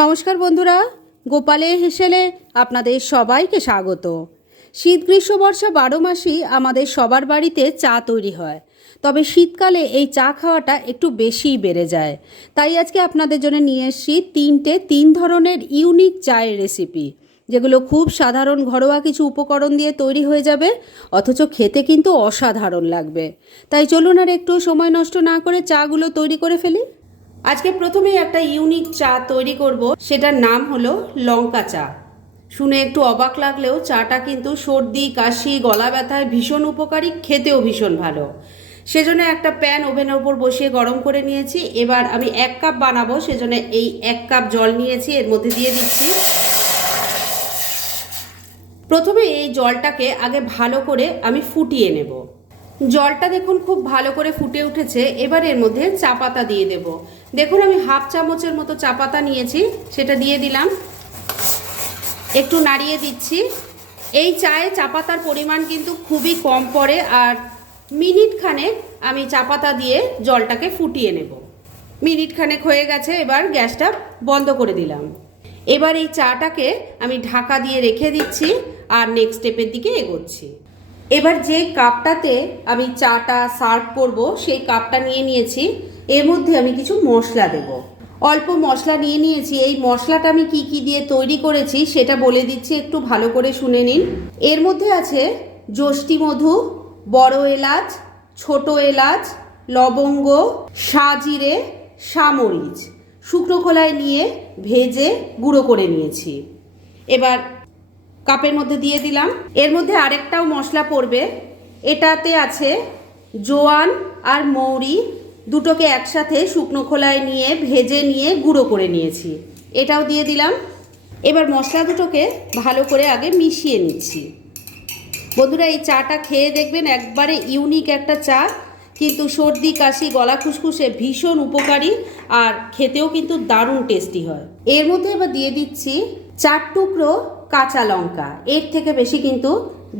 নমস্কার বন্ধুরা গোপালের হেসেলে আপনাদের সবাইকে স্বাগত। শীত গ্রীষ্ম বর্ষা বারো মাসই আমাদের সবার বাড়িতে চা তৈরি হয়। তবে শীতকালে এই চা খাওয়াটা একটু বেশিই বেড়ে যায়। তাই আজকে আপনাদের জন্য নিয়ে এসেছি তিনটে তিন ধরনের ইউনিক চায়ের রেসিপি, যেগুলো খুব সাধারণ ঘরোয়া কিছু উপকরণ দিয়ে তৈরি হয়ে যাবে, অথচ খেতে কিন্তু অসাধারণ লাগবে। তাই চলুন আর একটু সময় নষ্ট না করে চাগুলো তৈরি করে ফেলি। আজকে প্রথমেই একটা ইউনিক চা তৈরি করব, সেটার নাম হলো লঙ্কা চা। শুনে একটু অবাক লাগলেও চাটা কিন্তু সর্দি, কাশি, গলা ব্যথায় ভীষণ উপকারী, খেতেও ভীষণ ভালো। সেজন্য একটা প্যান ওভেনের ওপর বসিয়ে গরম করে নিয়েছি। এবার আমি এক কাপ বানাবো, সেজন্য এই এক কাপ জল নিয়েছি, এর মধ্যে দিয়ে দিচ্ছি। প্রথমে এই জলটাকে আগে ভালো করে আমি ফুটিয়ে নেব। জলটা দেখুন খুব ভালো করে ফুটে উঠেছে, এবার এর মধ্যে চা পাতা দিয়ে দেব। দেখুন আমি হাফ চামচের মতো চা পাতা নিয়েছি, সেটা দিয়ে দিলাম। একটু নাড়িয়ে দিচ্ছি। এই চায়ে চা পাতার পরিমাণ কিন্তু খুবই কম পড়ে, আর মিনিট খানেক আমি চা পাতা দিয়ে জলটাকে ফুটিয়ে নেব। মিনিট খানেক হয়ে গেছে, এবার গ্যাসটা বন্ধ করে দিলাম। এবার এই চাটাকে আমি ঢাকা দিয়ে রেখে দিচ্ছি, আর নেক্সট স্টেপের দিকে এগোচ্ছি। এবার যে কাপটাতে আমি চাটা সার্ভ করব, সেই কাপটা নিয়ে নিয়েছি। এর মধ্যে আমি কিছু মশলা দেব। অল্প মশলা নিয়ে নিয়েছি। এই মশলাটা আমি কি কি দিয়ে তৈরি করেছি সেটা বলে দিচ্ছি, একটু ভালো করে শুনে নিন। এর মধ্যে আছে মধু, বড় এলাচ, ছোট এলাচ, লবঙ্গ, সাজিরে সামরিচ শুকনো খোলায় নিয়ে ভেজে গুঁড়ো করে নিয়েছি। এবার কাপের মধ্যে দিয়ে দিলাম। এর মধ্যে আরেকটাও মশলা পড়বে। এটাতে আছে জোয়ান আর মৌরি। দুটোকে একসাথে শুকনো খোলায় নিয়ে, ভেজে নিয়ে গুঁড়ো করে নিয়েছি। এটাও দিয়ে দিলাম। এবার মশলা দুটোকে ভালো করে আগে মিশিয়ে নিচ্ছি। বন্ধুরা, এই চাটা খেয়ে দেখবেন একবারে ইউনিক একটা চা। কিন্তু সর্দি, কাশি, গলা খুসখুসে ভীষণ উপকারী আর খেতেও কিন্তু দারুণ টেস্টি হয়। এর মধ্যে এবার দিয়ে দিচ্ছি চার টুকরো কাঁচা লঙ্কা। এর থেকে বেশি কিন্তু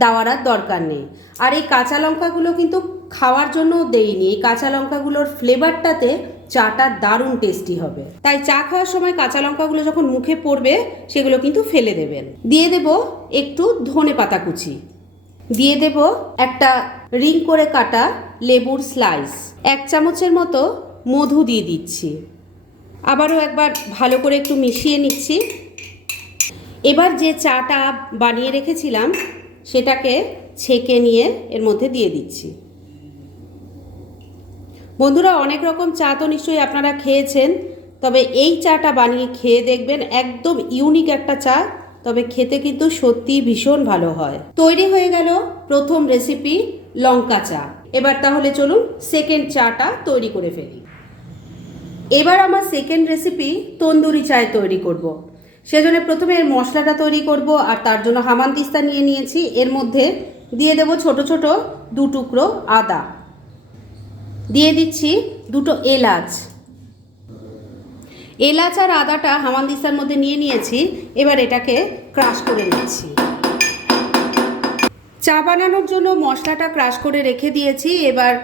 দেওয়ার দরকার নেই। আর এই কাঁচা লঙ্কাগুলো কিন্তু খাওয়ার জন্য দেইনি এই কাঁচা লঙ্কাগুলোর ফ্লেভারটাতে চাটা দারুণ টেস্টি হবে। তাই চা খাওয়ার সময় কাঁচা লঙ্কাগুলো যখন মুখে পড়বে, সেগুলো কিন্তু ফেলে দেবেন। দিয়ে দেব একটু ধনে পাতা কুচি। দিয়ে দেব একটা রিং করে কাটা লেবুর স্লাইস। এক চামচের মতো মধু দিয়ে দিচ্ছি। আবারও একবার ভালো করে একটু মিশিয়ে নিচ্ছি। এবার যে চাটা বানিয়ে রেখেছিলাম, সেটাকে ছেঁকে নিয়ে এর মধ্যে দিয়ে দিচ্ছি। বন্ধুরা, অনেক রকম চা তো নিশ্চয়ই আপনারা খেয়েছেন, তবে এই চাটা বানিয়ে খেয়ে দেখবেন একদম ইউনিক একটা চা, তবে খেতে কিন্তু সত্যি ভীষণ ভালো হয়। তৈরি হয়ে গেল প্রথম রেসিপি লঙ্কা চা। এবার তাহলে চলুন সেকেন্ড চাটা তৈরি করে ফেলি। এবার আমার সেকেন্ড রেসিপি তন্দুরি চায় তৈরি করব। সেজন্য প্রথমে এর মশলাটা তৈরি করব আর তার জন্য হামানদিস্তা নিয়ে নিয়েছি। এর মধ্যে দিয়ে দেব ছোট ছোট দু টুকরো আদা। দিয়ে দিচ্ছি দুটো এলাচ। এলাচ আর আদাটা হামান হামানদিস্তার মধ্যে নিয়ে নিয়েছি। এবার এটাকে ক্রাশ করে নিচ্ছি। চা বানানোর জন্য মশলাটা ক্রাশ করে রেখে দিয়েছি। এবার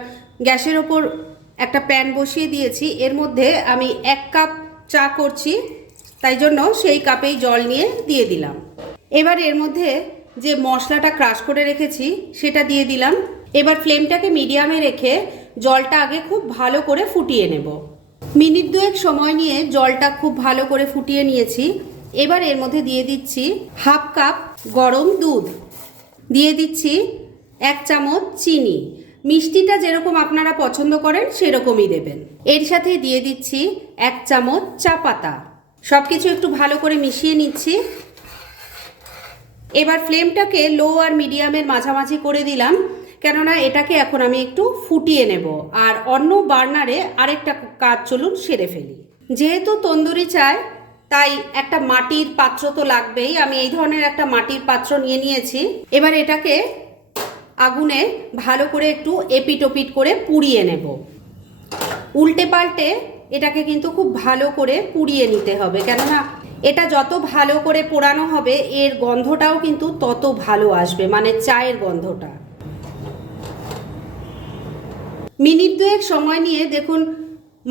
গ্যাসের ওপর একটা প্যান বসিয়ে দিয়েছি। এর মধ্যে আমি এক কাপ চা করছি। তাই জন্য সেই কাপেই জল নিয়ে দিয়ে দিলাম। এবার এর মধ্যে যে মশলাটা ক্রাশ করে রেখেছি, সেটা দিয়ে দিলাম। এবার ফ্লেমটাকে মিডিয়ামে রেখে জলটা আগে খুব ভালো করে ফুটিয়ে নেব। মিনিট দুয়েক সময় নিয়ে জলটা খুব ভালো করে ফুটিয়ে নিয়েছি। এবার এর মধ্যে দিয়ে দিচ্ছি হাফ কাপ গরম দুধ। দিয়ে দিচ্ছি এক চামচ চিনি। মিষ্টিটা যেরকম আপনারা পছন্দ করেন, সেরকমই দেবেন। এর সাথে দিয়ে দিচ্ছি এক চামচ চা পাতা। সব কিছু একটু ভালো করে মিশিয়ে নিচ্ছি। এবার ফ্লেমটাকে লো আর মিডিয়ামের মাঝামাঝি করে দিলাম, কেননা এটাকে এখন আমি একটু ফুটিয়ে নেব। আর অন্য বার্নারে আরেকটা কাজ চলুন, সেরে ফেলি। যেহেতু তন্দুরি চায় তাই একটা মাটির পাত্র তো লাগবেই। আমি এই ধরনের একটা মাটির পাত্র নিয়ে নিয়েছি। এবার এটাকে আগুনে ভালো করে একটু এপিটোপিট করে পুড়িয়ে নেব। উল্টে পাল্টে এটাকে কিন্তু খুব ভালো করে পুড়িয়ে নিতে হবে। কেননা এটা যত ভালো করে পোড়ানো হবে, এর গন্ধটাও কিন্তু তত ভালো আসবে মানে চায়ের গন্ধটা। মিনিট দুয়েক সময় নিয়ে দেখুন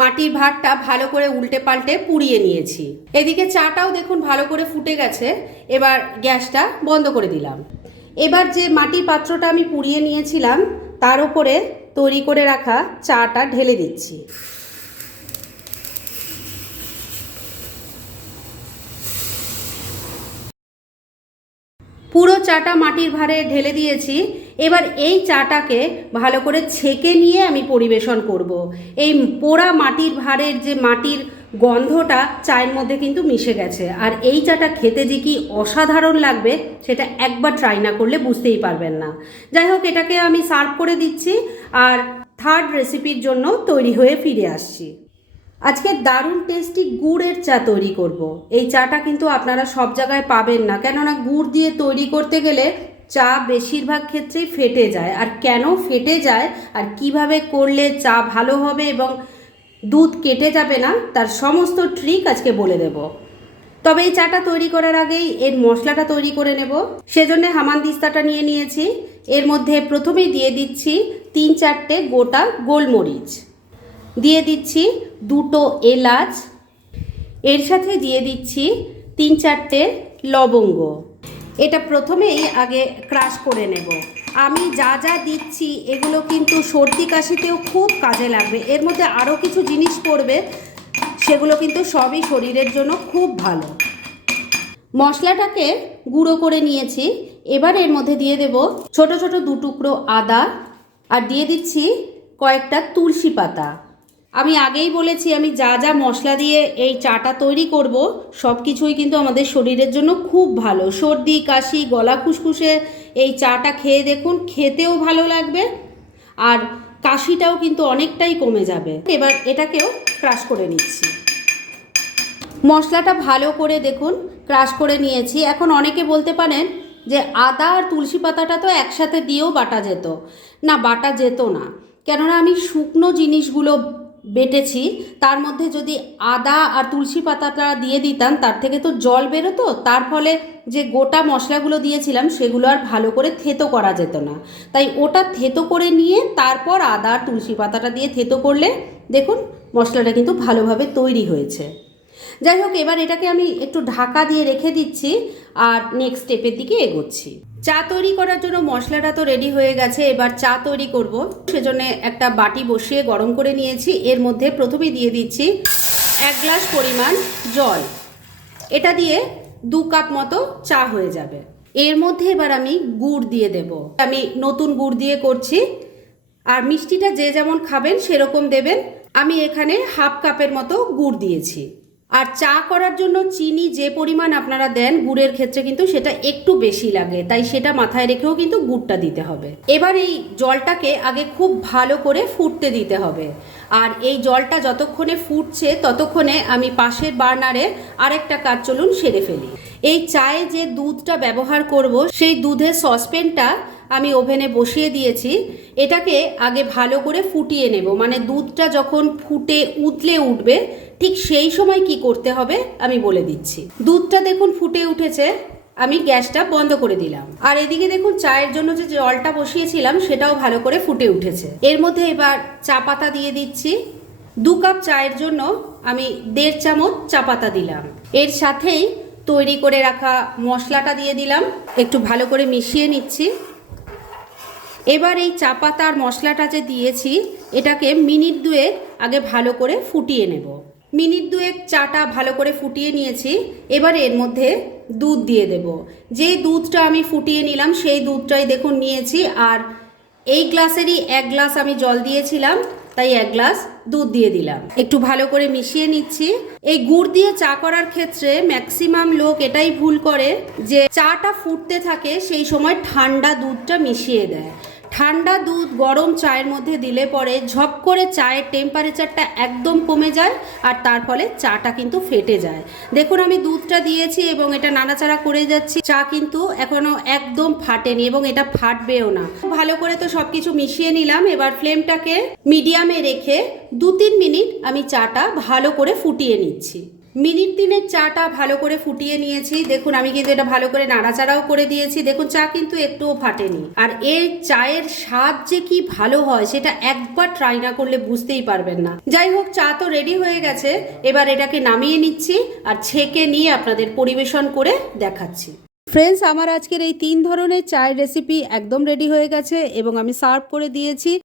মাটির ভাতটা ভালো করে উল্টে পাল্টে পুড়িয়ে নিয়েছি। এদিকে চাটাও দেখুন ভালো করে ফুটে গেছে, এবার গ্যাসটা বন্ধ করে দিলাম। এবার যে মাটির পাত্রটা আমি পুড়িয়ে নিয়েছিলাম, তার উপরে তৈরি করে রাখা চাটা ঢেলে দিচ্ছি। পুরো চাটা মাটির ভারে ঢেলে দিয়েছি। এবার এই চাটাকে ভালো করে ছেঁকে নিয়ে আমি পরিবেশন করব। এই পোড়া মাটির ভারের যে মাটির গন্ধটা চায়ের মধ্যে কিন্তু মিশে গেছে। আর এই চাটা খেতে যে কি অসাধারণ লাগবে, সেটা একবার ট্রাই না করলে বুঝতেই পারবেন না। যাই হোক, এটাকে আমি সার্ভ করে দিচ্ছি আর থার্ড রেসিপির জন্য তৈরি হয়ে ফিরে আসছি। আজকে দারুণ টেস্টি গুড়ের চা তৈরি করব। এই চাটা কিন্তু আপনারা সব জায়গায় পাবেন না। কেননা গুড় দিয়ে তৈরি করতে গেলে চা বেশিরভাগ ক্ষেত্রেই ফেটে যায়। আর কেন ফেটে যায় আর কীভাবে করলে চা ভালো হবে এবং দুধ কেটে যাবে না, তার সমস্ত ট্রিক আজকে বলে দেব। তবে এই চাটা তৈরি করার আগেই এর মশলাটা তৈরি করে নেব। সেজন্য হামানদিস্তাটা নিয়ে নিয়েছি। এর মধ্যে প্রথমেই দিয়ে দিচ্ছি তিন চারটে গোটা গোলমরিচ। দিয়ে দিচ্ছি দুটো এলাচ। এর সাথে দিয়ে দিচ্ছি তিন চারটে লবঙ্গ। এটা প্রথমেই আগে ক্রাশ করে নেব। আমি যা যা দিচ্ছি, এগুলো কিন্তু সর্দি কাশিতেও খুব কাজে লাগবে। এর মধ্যে আরও কিছু জিনিস পড়বে, সেগুলো কিন্তু সবই শরীরের জন্য খুব ভালো। মশলাটাকে গুঁড়ো করে নিয়েছি। এবার এর মধ্যে দিয়ে দেব ছোট ছোট দু টুকরো আদা। আর দিয়ে দিচ্ছি কয়েকটা তুলসী পাতা। আমি আগেই বলেছি, আমি যা যা মশলা দিয়ে এই চাটা তৈরি করব সব কিছুই কিন্তু আমাদের শরীরের জন্য খুব ভালো। সর্দি, কাশি, গলা খুসখুসে এই চাটা খেয়ে দেখুন, খেতেও ভালো লাগবে আর কাশিটাও কিন্তু অনেকটাই কমে যাবে। এবার এটাকেও ক্রাশ করে নিচ্ছি। মশলাটা ভালো করে দেখুন, ক্রাশ করে নিয়েছি। এখন অনেকে বলতে পারেন যে আদা আর তুলসী পাতাটা তো একসাথে দিয়েও বাটা যেত। না, বাটা যেত না। কেননা আমি শুকনো জিনিসগুলো বেটেছি, তার মধ্যে যদি আদা আর তুলসী পাতাটা দিয়ে দিতাম তার থেকে তো জল বেরোতো, তার ফলে যে গোটা মশলাগুলো দিয়েছিলাম, সেগুলো আর ভালো করে থেতো করা যেত না। তাই ওটা থেতো করে নিয়ে, তারপর আদা আর তুলসী পাতাটা দিয়ে থেতো করলে, দেখুন, মশলাটা কিন্তু ভালোভাবে তৈরি হয়েছে। যাই হোক, এবার এটাকে আমি একটু ঢাকা দিয়ে রেখে দিচ্ছি আর নেক্সট স্টেপের দিকে এগোচ্ছি। চা তৈরি করার জন্য মশলাটা তো রেডি হয়ে গেছে, এবার চা তৈরি করব। সেজন্য একটা বাটি বসিয়ে গরম করে নিয়েছি। এর মধ্যে প্রথমে দিয়ে দিচ্ছি এক গ্লাস পরিমাণ জল। এটা দিয়ে দু কাপ মতো চা হয়ে যাবে। এর মধ্যে এবার আমি গুড় দিয়ে দেব। আমি নতুন গুড় দিয়ে করছি। আর মিষ্টিটা যে যেমন খাবেন সেরকম দেবেন। আমি এখানে হাফ কাপের মতো গুড় দিয়েছি। আর চা করার জন্য চিনি যে পরিমাণ আপনারা দেন, গুড়ের ক্ষেত্রে কিন্তু সেটা একটু বেশি লাগে। তাই সেটা মাথায় রেখেও কিন্তু গুড়টা দিতে হবে। এবার এই জলটাকে আগে খুব ভালো করে ফুটতে দিতে হবে। আর এই জলটা যতক্ষণে ফুটছে, ততক্ষণে আমি পাশের বার্নারে আরেকটা কাজ চলুন সেরে ফেলি। এই চায়ে যে দুধটা ব্যবহার করব, সেই দুধের সসপেনটা আমি ওভেনে বসিয়ে দিয়েছি, এটাকে আগে ভালো করে ফুটিয়ে নেব। মানে দুধটা যখন ফুটে উতলে উঠবে, ঠিক সেই সময় কি করতে হবে আমি বলে দিচ্ছি। দুধটা দেখুন ফুটে উঠেছে, আমি গ্যাসটা বন্ধ করে দিলাম। আর এদিকে দেখুন চায়ের জন্য যে জলটা বসিয়েছিলাম, সেটাও ভালো করে ফুটে উঠেছে। এর মধ্যে এবার চা পাতা দিয়ে দিচ্ছি। দু কাপ চায়ের জন্য আমি দেড় চামচ চা পাতা দিলাম। এর সাথেই তৈরি করে রাখা মশলাটা দিয়ে দিলাম। একটু ভালো করে মিশিয়ে নিচ্ছি। এবার এই চা পাতা আর মশলাটা যে দিয়েছি, এটাকে মিনিট দুয়েক আগে ভালো করে ফুটিয়ে নেব। মিনিট দুয়েক চাটা ভালো করে ফুটিয়ে নিয়েছি, এবার এর মধ্যে দুধ দিয়ে দেব। যে দুধটা আমি ফুটিয়ে নিলাম, সেই দুধটাই দেখুন নিয়েছি, আর এই গ্লাসেরই এক গ্লাস আমি জল দিয়েছিলাম, তাই এক গ্লাস দুধ দিয়ে দিলাম। একটু ভালো করে মিশিয়ে নিচ্ছি। এই গুড় দিয়ে চা করার ক্ষেত্রে ম্যাক্সিমাম লোক এটাই ভুল করে যে চাটা ফুটতে থাকে, সেই সময় ঠান্ডা দুধটা মিশিয়ে দেয়। ঠান্ডা দুধ গরম চায়ের মধ্যে দিলে পরে ঝপ করে চায়ের টেম্পারেচারটা একদম কমে যায় আর তার ফলে চাটা কিন্তু ফেটে যায়। দেখুন, আমি দুধটা দিয়েছি এবং এটা নাড়াচাড়া করে যাচ্ছি। চা কিন্তু এখনও একদম ফাটেনি এবং এটা ফাটবেও না। ভালো করে তো সব কিছু মিশিয়ে নিলাম। এবার ফ্লেমটাকে মিডিয়ামে রেখে দু তিন মিনিট আমি চাটা ভালো করে ফুটিয়ে নিচ্ছি। মিনিট তিনের চাটা ভালো করে ফুটিয়ে নিয়েছি। দেখুন, আমি কিন্তু এটা ভালো করে নাড়াচাড়াও করে দিয়েছি। দেখুন, চা কিন্তু একটুও ফাটেনি। আর এই চায়ের স্বাদ যে কি ভালো হয়, সেটা একবার ট্রাই না করলে বুঝতেই পারবেন না। যাই হোক, চা তো রেডি হয়ে গেছে। এবার এটাকে নামিয়ে নিচ্ছি আর ছেঁকে নিয়ে আপনাদের পরিবেশন করে দেখাচ্ছি। ফ্রেন্ডস আমার আজকের এই তিন ধরনের চায়ের রেসিপি একদম রেডি হয়ে গেছে এবং আমি সার্ভ করে দিয়েছি।